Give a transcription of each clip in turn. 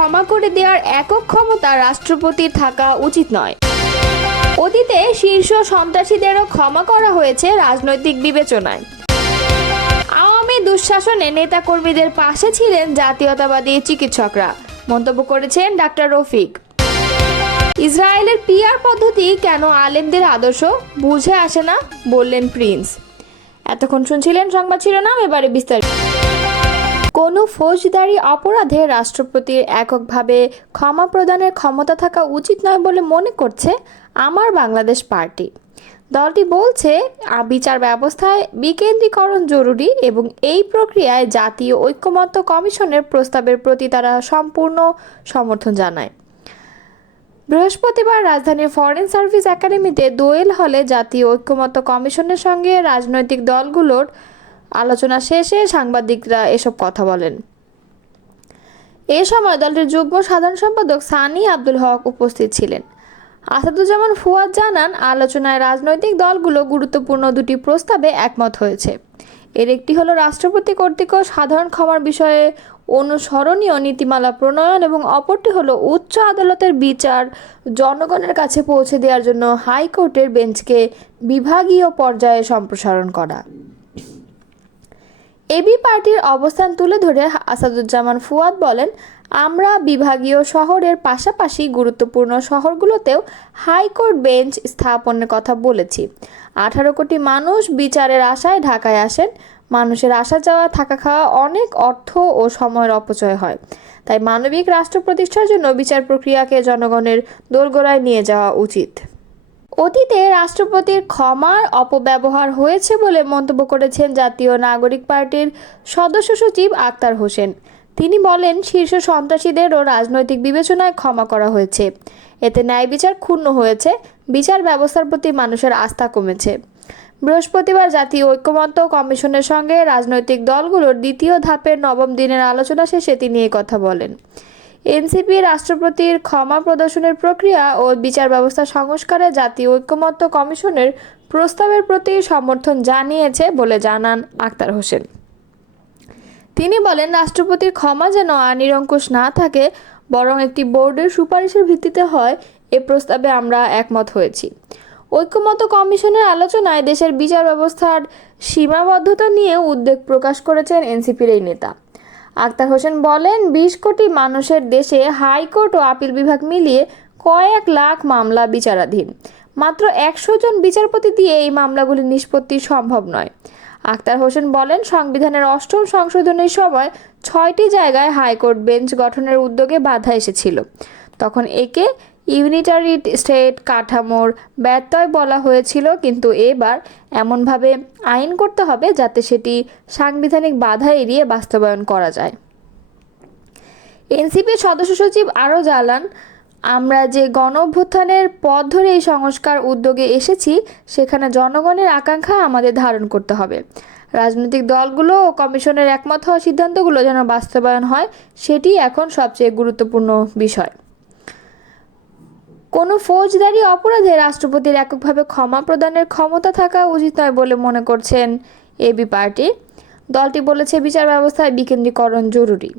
ক্ষমা করে দেওয়ার একক ক্ষমতা রাষ্ট্রপতির থাকা উচিত নয়। অতীতে শীর্ষ সন্ত্রাসীদেরও ক্ষমা করা হয়েছে রাজনৈতিক বিবেচনায়। আওয়ামী দুঃশাসনে নেতাকর্মীদের পাশে ছিলেন জাতীয়তাবাদী চিকিৎসকরা, মন্তব্য করেছেন ডাক্তার রফিক। ইসরায়েলের পিআর পদ্ধতি কেন আলেমদের আদর্শ বুঝে আসে না, বললেন প্রিন্স। এতক্ষণ শুনছিলেন সংবাদ শিরোনাম, এবারে বিস্তারিত। কোনো ফৌজদারি অপরাধে রাষ্ট্রপতির এককভাবে ক্ষমা প্রদানের ক্ষমতা থাকা উচিত নয় বলে মনে করছে আমার বাংলাদেশ পার্টি। দলটি বলছে, বিচার ব্যবস্থায় বিকেন্দ্রীকরণ জরুরি এবং এই প্রক্রিয়ায় জাতীয় ঐকমত্য কমিশনের প্রস্তাবের প্রতি তারা সম্পূর্ণ সমর্থন জানায়। বৃহস্পতিবার রাজধানীর ফরেন সার্ভিস একাডেমিতে দোয়েল হলে জাতীয় ঐকমত্য কমিশনের সঙ্গে রাজনৈতিক দলগুলোর আলোচনা শেষে সাংবাদিকরা এসব কথা বলেন। এ সময় দলটির যুগ্ম সাধারণ সম্পাদক সানি আব্দুল হক উপস্থিত ছিলেন। আসাদুজ্জামান ফুয়াদ জানান, আলোচনায় রাজনৈতিক দলগুলো গুরুত্বপূর্ণ দুটি প্রস্তাবে একমত হয়েছে। এর একটি হলো রাষ্ট্রপতি কর্তৃক সাধারণ ক্ষমার বিষয়ে অনুসরণীয় নীতিমালা প্রণয়ন এবং অপরটি হলো উচ্চ আদালতের বিচার জনগণের কাছে পৌঁছে দেওয়ার জন্য হাইকোর্টের বেঞ্চকে বিভাগীয় পর্যায়ে সম্প্রসারণ করা। এবি পার্টির অবস্থান তুলে ধরে আসাদুজ্জামান ফুয়াদ বলেন, আমরা বিভাগীয় শহরের পাশাপাশি গুরুত্বপূর্ণ শহরগুলোতেও হাইকোর্ট বেঞ্চ স্থাপনের কথা বলেছি। 18 কোটি মানুষ বিচারের আশায় ঢাকায় আসেন। মানুষের আসা যাওয়া, থাকা খাওয়া, অনেক অর্থ ও সময়ের অপচয় হয়। তাই মানবিক রাষ্ট্র প্রতিষ্ঠার জন্য বিচার প্রক্রিয়াকে জনগণের দোরগোড়ায় নিয়ে যাওয়া উচিত। অতীতে রাষ্ট্রপতির ক্ষমার অপব্যবহার হয়েছে বলে মন্তব্য করেছেন জাতীয় নাগরিক পার্টির সদস্য সচিব আক্তার হোসেন। তিনি বলেন, শীর্ষ সন্ত্রাসীদেরও রাজনৈতিক বিবেচনায় ক্ষমা করা হয়েছে। এতে ন্যায় বিচার ক্ষুণ্ণ হয়েছে, বিচার ব্যবস্থার প্রতি মানুষের আস্থা কমেছে। বৃহস্পতিবার জাতীয় ঐকমত্য কমিশনের সঙ্গে রাজনৈতিক দলগুলোর দ্বিতীয় ধাপের নবম দিনের আলোচনা শেষে তিনি এই কথা বলেন। এনসিপি রাষ্ট্রপতির ক্ষমা প্রদর্শনের প্রক্রিয়া ও বিচার ব্যবস্থা সংস্কারে জাতীয় ঐকমত্য কমিশনের প্রস্তাবের প্রতি সমর্থন জানিয়েছে বলে জানান আক্তার হোসেন। তিনি বলেন, রাষ্ট্রপতির ক্ষমা যেন আর নিরঙ্কুশ না থাকে, বরং একটি বোর্ডের সুপারিশের ভিত্তিতে হয়, এ প্রস্তাবে আমরা একমত হয়েছি। ঐকমত্য কমিশনের আলোচনায় দেশের বিচার ব্যবস্থার সীমাবদ্ধতা নিয়ে উদ্বেগ প্রকাশ করেছেন এনসিপির এই নেতা। আক্তার হোসেন বলেন, 20 কোটি মানুষের দেশে হাইকোর্ট ও আপিল বিভাগ মিলিয়ে কয়েক লাখ মামলা বিচারাধীন। মাত্র 100 জন বিচারপতি দিয়ে এই মামলাগুলি নিষ্পত্তি সম্ভব নয়। আক্তার হোসেন বলেন, সংবিধানের 8ম সংশোধনীর সময় 6টি জায়গায় হাইকোর্ট বেঞ্চ গঠনের উদ্যোগে বাধা এসেছিল। তখন একে ইউনিটারি স্টেট কাঠামোর ব্যত্যয় বলা হয়েছিল, কিন্তু এবার এমনভাবে আইন করতে হবে যাতে সেটি সাংবিধানিক বাধা এড়িয়ে বাস্তবায়ন করা যায়। এনসিপির সদস্য সচিব আরও জানান, আমরা যে গণ অভ্যুত্থানের পথ ধরে এই সংস্কার উদ্যোগে এসেছি, সেখানে জনগণের আকাঙ্ক্ষা আমাদের ধারণ করতে হবে। রাজনৈতিক দলগুলো ও কমিশনের একমত হওয়া সিদ্ধান্তগুলো যেন বাস্তবায়ন হয়, সেটি এখন সবচেয়ে গুরুত্বপূর্ণ বিষয়। কোনো ফৌজদারি অপরাধে রাষ্ট্রপতির এককভাবে ক্ষমা প্রদানের ক্ষমতা থাকা উচিত নয় বলে মনে করছেন এবি পার্টি। দলটি বলেছে, বিচার ব্যবস্থায় বিকেন্দ্রীকরণ জরুরি।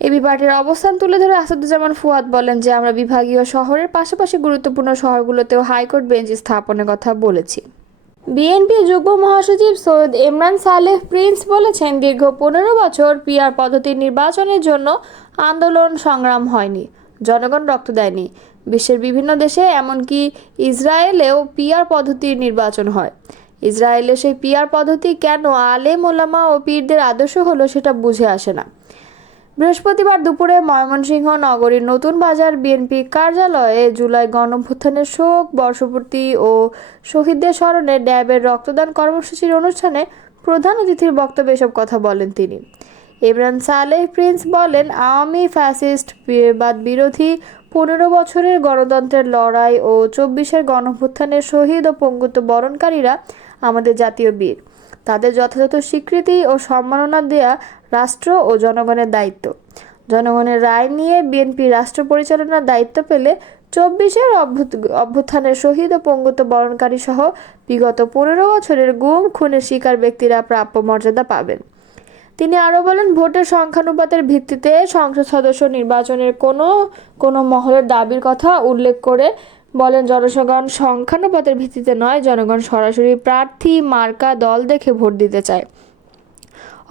এবি পার্টির অবস্থান তুলে ধরে আসাদুজ্জামান ফুয়াদ বলেন যে, আমরা বিভাগীয় শহরের পাশাপাশি গুরুত্বপূর্ণ শহরগুলোতেও হাইকোর্ট বেঞ্চ স্থাপনের কথা বলেছি। বিএনপি যুগ্ম মহাসচিব সৈয়দ ইমরান সালেহ প্রিন্স বলেছেন, দীর্ঘ 15 বছর পিআর পদ্ধতির নির্বাচনের জন্য আন্দোলন সংগ্রাম হয়নি, জনগণ রক্ত দেয়নি। বিশ্বের বিভিন্ন দেশে, এমনকি ইসরায়েলেও পিআর পদ্ধতির নির্বাচন হয়। ইসরায়েলে সেই পিআর পদ্ধতি কেন আলেম ওলামা ও পীরদের আদর্শ হলো, সেটা বুঝে আসে না। বৃহস্পতিবার দুপুরে ময়মনসিংহ নগরীর নতুন বাজার বিএনপি কার্যালয়ে জুলাই গণঅভ্যুত্থানের শোক বর্ষপূর্তি ও শহীদদের স্মরণে ড্যাবের রক্তদান কর্মসূচির অনুষ্ঠানে প্রধান অতিথির বক্তব্যে এসব কথা বলেন তিনি। ইমরান সালেহ প্রিন্স বলেন, আওয়ামী ফ্যাসিস্টবাদ বিরোধী 15 বছরের গণতন্ত্রের লড়াই ও 24-এর গণঅভ্যুত্থানের শহীদ ও পঙ্গুত্ব বরণকারীরা আমাদের জাতীয় বীর। তাদের যথাযথ স্বীকৃতি ও সম্মাননা দেয়া রাষ্ট্র ও জনগণের দায়িত্ব। জনগণের রায় নিয়ে বিএনপি রাষ্ট্র পরিচালনার দায়িত্ব পেলে 24-এর অভ্যুত্থানের শহীদ ও পঙ্গুত্ব বরণকারী সহ বিগত 15 বছরের গুম খুনের শিকার ব্যক্তিরা প্রাপ্য মর্যাদা পাবেন। তিনি আরও বলেন, ভোটের সংখ্যানুপাতের ভিত্তিতে সংসদ সদস্য নির্বাচনের কোনো মহলের দাবির কথা উল্লেখ করে বলেন, জনগণ সংখ্যানুপাতের ভিত্তিতে নয়, জনগণ সরাসরি প্রার্থী, মার্কা, দল দেখে ভোট দিতে চায়।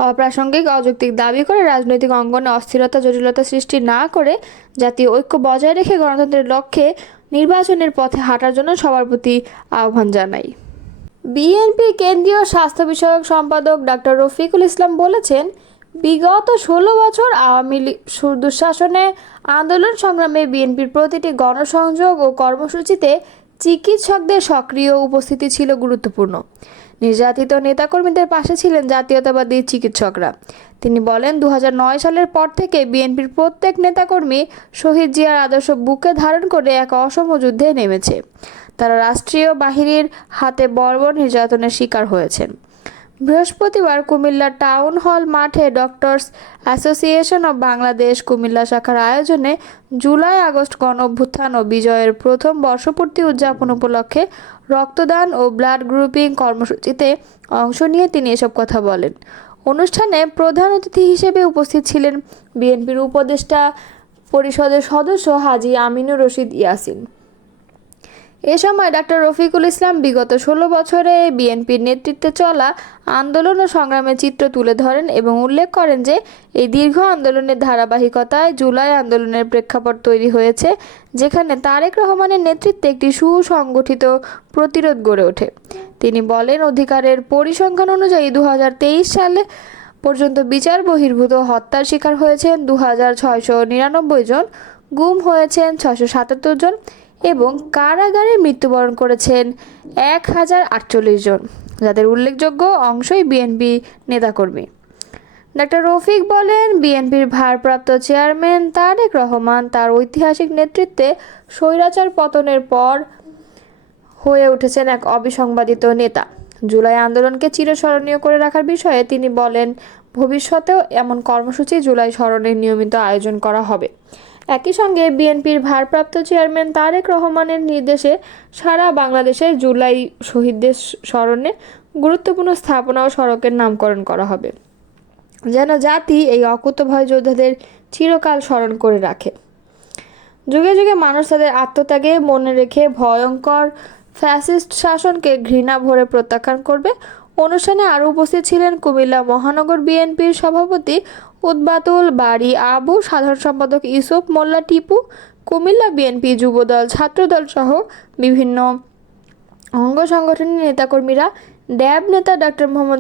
অপ্রাসঙ্গিক অযৌক্তিক দাবি করে রাজনৈতিক অঙ্গনে অস্থিরতা জটিলতা সৃষ্টি না করে জাতীয় ঐক্য বজায় রেখে গণতন্ত্রের লক্ষ্যে নির্বাচনের পথে হাঁটার জন্য সবার প্রতি আহ্বান জানাই। বিএনপি কেন্দ্রীয় স্বাস্থ্য বিষয়ক সম্পাদক ডাক্তার রফিকুল ইসলাম বলেছেন, বিগত 16 বছর আওয়ামী লীগ দুঃশাসনে আন্দোলন সংগ্রামে বিএনপির প্রতিটি গণসংযোগ ও কর্মসূচিতে চিকিৎসকদের সক্রিয় উপস্থিতি ছিল গুরুত্বপূর্ণ। নির্যাতিত নেতাকর্মীদের পাশে ছিলেন জাতীয়তাবাদী চিকিৎসকরা। তিনি বলেন, 2009 সালের পর থেকে বিএনপির প্রত্যেক নেতাকর্মী শহীদ জিয়ার আদর্শ বুকে ধারণ করে এক অসম যুদ্ধে নেমেছে। তারা রাষ্ট্রীয় বাহিনীর হাতে বর্বর নির্যাতনের শিকার হয়েছেন। বৃহস্পতিবার কুমিল্লা টাউন হল মাঠে doctors association of Bangladesh Comilla শাখার আয়োজনে জুলাই আগস্ট গণ অভ্যুত্থান ও বিজয়ের প্রথম বর্ষপূর্তি উদযাপন উপলক্ষে রক্তদান ও ব্লাড গ্রুপিং কর্মসূচিতে অংশ নিয়ে তিনি এসব কথা বলেন। অনুষ্ঠানে প্রধান অতিথি হিসেবে উপস্থিত ছিলেন বিএনপির উপদেষ্টা পরিষদের সদস্য হাজী আমিনুর রশিদ ইয়াসিন। এ সময় ডাক্তার রফিকুল ইসলাম বিগত 16 বছরে বিএনপির নেতৃত্বে চলা আন্দোলন ও সংগ্রামের চিত্র তুলে ধরেন এবং উল্লেখ করেন যে এই দীর্ঘ আন্দোলনের ধারাবাহিকতায় জুলাই আন্দোলনের প্রেক্ষাপট তৈরি হয়েছে, যেখানে তারেক রহমানের নেতৃত্বে একটি সুসংগঠিত প্রতিরোধ গড়ে ওঠে। তিনি বলেন, অধিকারের পরিসংখ্যান অনুযায়ী 2023 সালে পর্যন্ত বিচার বহির্ভূত হত্যার শিকার হয়েছেন 2699 জন, গুম হয়েছেন 677 জন এবং কারাগারে মৃত্যুবরণ করেছেন 1048 জন, যাদের উল্লেখযোগ্য অংশই বিএনপি নেতাকর্মী। ডাক্তার রফিক বলেন, বিএনপির ভারপ্রাপ্ত চেয়ারম্যান তারেক রহমান তার ঐতিহাসিক নেতৃত্বে স্বৈরাচার পতনের পর হয়ে উঠেছেন এক অবিসংবাদিত নেতা। জুলাই আন্দোলনকে চিরস্মরণীয় করে রাখার বিষয়ে তিনি বলেন, ভবিষ্যতেও এমন কর্মসূচি জুলাই স্মরণে নিয়মিত আয়োজন করা হবে। একই সঙ্গে বিএনপির ভারপ্রাপ্ত চেয়ারম্যান তারেক রহমানের নির্দেশে সারা বাংলাদেশের জুলাই শহীদদের স্মরণে গুরুত্বপূর্ণ স্থাপনা ও সড়কের নামকরণ করা হবে, যেন জাতি এই অকুতোভয় যোদ্ধাদের চিরকাল স্মরণ করে রাখে। যুগে যুগে মানুষ তাদের আত্মত্যাগে মনে রেখে ভয়ঙ্কর ফ্যাসিস্ট শাসনকে ঘৃণা ভরে প্রত্যাখ্যান করবে। অনুষ্ঠানে আরও উপস্থিত ছিলেন কুমিল্লা মহানগর বিএনপির সভাপতি উদ্বাতুল বারী আবু, সাধারণ সম্পাদক ইউসুফ মোল্লা টিপু, কুমিল্লা বিএনপি যুবদল, ছাত্রদল সহ বিভিন্ন অঙ্গ সংগঠনের নেতাকর্মীরা, ড্যাব নেতা ডক্টর মোহাম্মদ